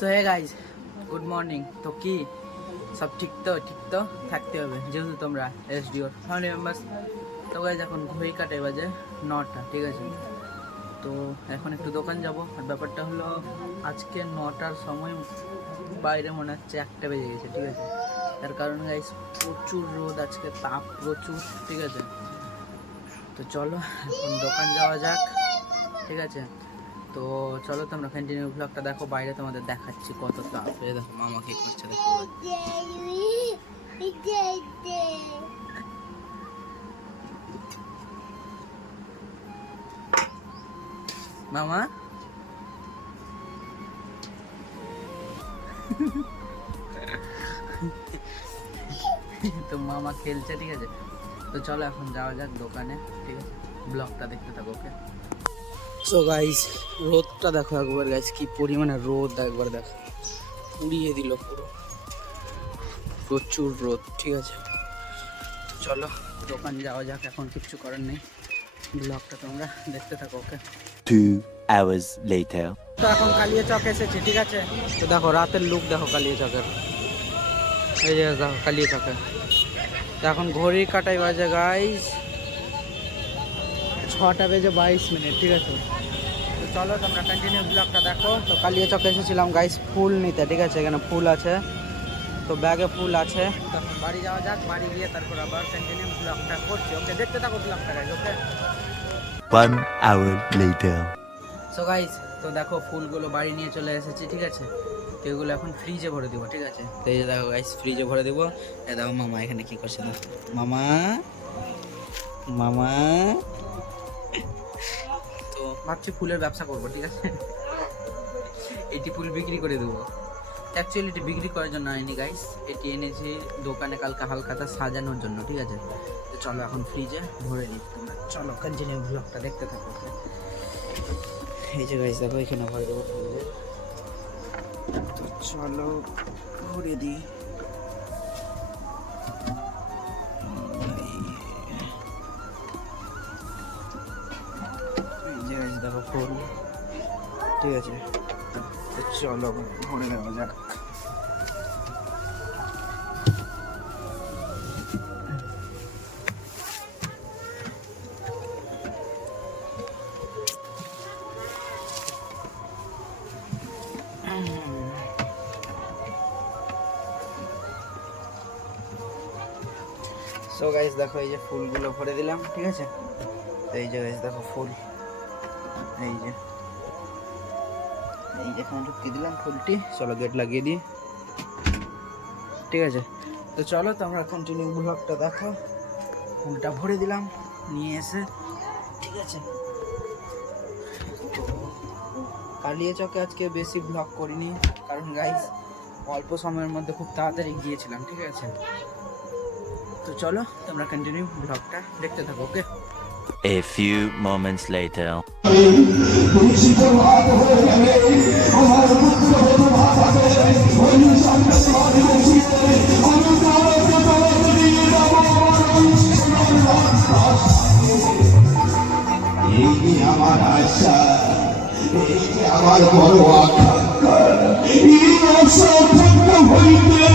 So hey guys, good morning. তো কি সব ঠিক তো থাকতে হবে, যেহেতু তোমরা এসডিওর ফ্যামিলি মেম্বার্স। তো গাইস এখন ঘড়ি কাটে বাজে 9টা, ঠিক আছে। তো এখন একটু দোকান যাব। আর ব্যাপারটা হলো আজকে 9টার সময় বাইরে মনে হচ্ছে 1টা বেজে গেছে, ঠিক আছে। তার কারণ গাইস প্রচুর রোদ, আজকে তাপ প্রচুর, ঠিক আছে। তো চলো এখন দোকান যাওয়া যাক, ঠিক আছে। তো চলো তোমরা কন্টিনিউ ব্লগটা দেখো, বাইরে তোমাদের দেখাচ্ছি কত তাপ। এই দেখো মামা কি করছে, দেখো। মামা তো মামা খেলছে, ঠিক আছে। তো চলো এখন যাওয়া যাক দোকানে, ঠিক আছে। ব্লগটা দেখতে থাকো, ওকে। সো গাইস, রোদটা দেখো একবার গাইস, কি পরিমাণে রোদ একবার দেখো, পুড়িয়ে দিল পুরো, প্রচুর রোদ, ঠিক আছে। চলো দোকান যাওয়া যাক, এখন কিচ্ছু করার নেই। ব্লগটা তোমরা দেখতে থাকো, ওকে। 2 hours later. তো এখন কালিয়া চক এসেছি, ঠিক আছে। তো দেখো রাতের লুক দেখো কালিয়া চকের, এই যে দেখো কালিয়া চকে। তো এখন ঘড়ি কাটাই বাজে গাইস 6:22, ঠিক আছে। তো চলো তোমরা কন্টিনিউ ব্লগটা দেখো। তো কালিয়া চকে এসেছিলাম গাইস ফুল নিতে, ঠিক আছে। এখানে ফুল আছে, তো ব্যাগে ফুল আছে। তখন বাড়ি যাওয়া যাক, বাড়ি গিয়ে তারপর আবার কন্টিনিউ ব্লগটা করছি, ওকে। দেখতে থাকো ব্লগটা গাইস, ওকে। 1 hour later. সো গাইস, তো দেখো ফুলগুলো বাড়ি নিয়ে চলে এসেছি, ঠিক আছে। তো এগুলো এখন ফ্রিজে ভরে দেবো, ঠিক আছে। তো এই যে দেখো গাইস, ফ্রিজে ভরে দেবো। এ দেখো মামা এখানে কি করছে, দেখো মামা মামা। তো ভাবছি ফুলের ব্যবসা করবো, ঠিক আছে। এটি ফুল বিক্রি করে দেবো। অ্যাকচুয়ালি এটি বিক্রি করার জন্য আনিনি গাইস, এটি এনেছি দোকানে কালকে হালকাতা সাজানোর জন্য, ঠিক আছে। তো চলো এখন ফ্রিজে ভরে নিই, তোমরা চলো কন্টিনিউ ব্লগটা দেখতে থাকো। এই যে গাইস দেখো এখানে ভরে দেবো ফ্রিজে। তো চলো ভরে দিই। এই যে গাইস দেখো ফুল, ঠিক আছে। তো চলো ভরে নেওয়া যাক। সো গাইস দেখো এই যে ফুলগুলো ভরে দিলাম, ঠিক আছে। এই যে গাইস দেখো ফুল, এই যে এখানে ঢুকিয়ে দিলাম ফুলটি। চলো গেট লাগিয়ে দিই, ঠিক আছে। তো চলো তোমরা কন্টিনিউ ব্লগটা দেখো। ফুলটা ভরে দিলাম নিয়ে এসে, ঠিক আছে। কালিয়া চকে আজকে বেশি ব্লগ করিনি, কারণ গাইস অল্প সময়ের মধ্যে খুব তাড়াতাড়ি গিয়েছিলাম, ঠিক আছে। তো চলো তোমরা কন্টিনিউ ব্লগটা দেখতে থাকো, ওকে। A few moments later. আমার আশা, আমার বড় আকাঙ্ক্ষা, এই আশা পূর্ণ হইতে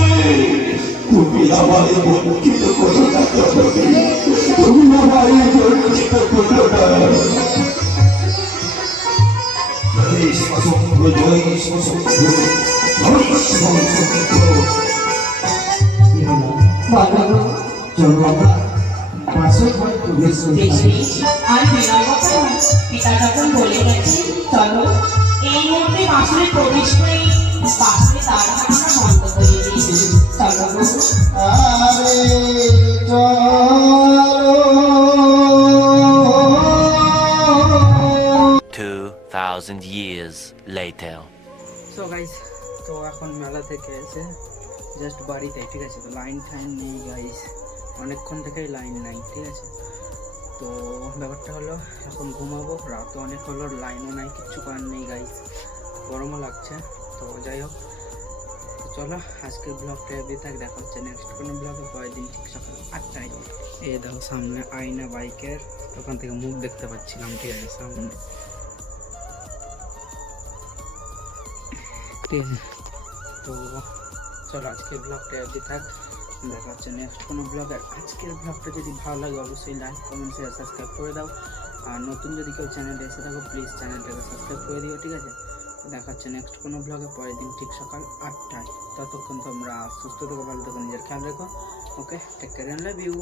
তুমি আমার বঞ্চিত করো না, তুমি আমার বঞ্চিত করো না। জয় সসংঘ, জয় সসংঘ, জয় সসংঘ। চলো আমরা পাশে প্রবেশ করছি। আর পিতা যখন বলে গেছে চলো এই মুহূর্তে বাসনে প্রবেশ করে বাসনে তার আমরা বন্ধ করে দিয়েছি। চলো 2000 years later. সো গাইস, তো এখন মেলা থেকে এসে জাস্ট বাড়িতে, ঠিক আছে। তো লাইন ফাইন নেই গাইস, অনেকক্ষণ থেকেই লাইন নাই, ঠিক আছে। তো ব্যাপারটা হলো এখন ঘুমাবো, রাতও অনেক হলো, লাইনও নাই, কিচ্ছু করার নেই গাইস, গরমও লাগছে। তো যাই হোক, তো চলো আজকের ব্লগটা এবার থাক, দেখা হচ্ছে নেক্সট কোনো ব্লগে পরের দিন ঠিক সকাল 8টায়। এই দেখো সামনে আয়না বাইকের, ওখান থেকে মুখ দেখতে পাচ্ছিলাম, ঠিক আছে, সামনে, ঠিক আছে। তো চলো আজকের ব্লগটা অবধি থাক, দেখা হচ্ছে নেক্সট কোনো ব্লগ। আর আজকের ব্লগটা যদি ভালো লাগে অবশ্যই লাইক কমেন্ট শেয়ার সাবস্ক্রাইব করে দাও। আর নতুন যদি কেউ চ্যানেলে এসে থাকো প্লিজ চ্যানেলটাকে সাবস্ক্রাইব করে দিও, ঠিক আছে? দেখা হচ্ছে নেক্সট কোনো ব্লগে পরের দিন ঠিক সকাল 8টায়। ততক্ষণ তোমরা সুস্থ থেকো, ভালো থেকো, নিজের খেয়াল রেখো। Okay, take care and love you.